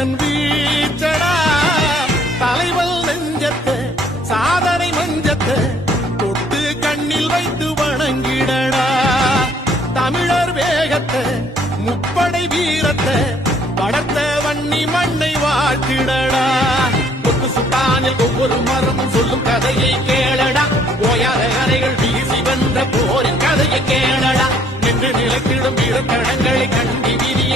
கண்ணன் வீச்சடா தலைவல் நெஞ்சத்தை சாதனை மஞ்சத்தை தொட்டு கண்ணில் வைத்து வணங்கிடடா தமிழர் வேகத்தை முப்படை வீரத்தை படத்த வன்னி மண்ணை வாழ்த்திடடா கொத்து சுட்டானில் ஒவ்வொரு மரமும் சொல்லும் கதையை கேளடா ஓயாத கரைகள் வீசி வந்த போரின் கதையை கேளடா நின்று நிலத்திடும் வீரத்தடங்களை கண்டி விதி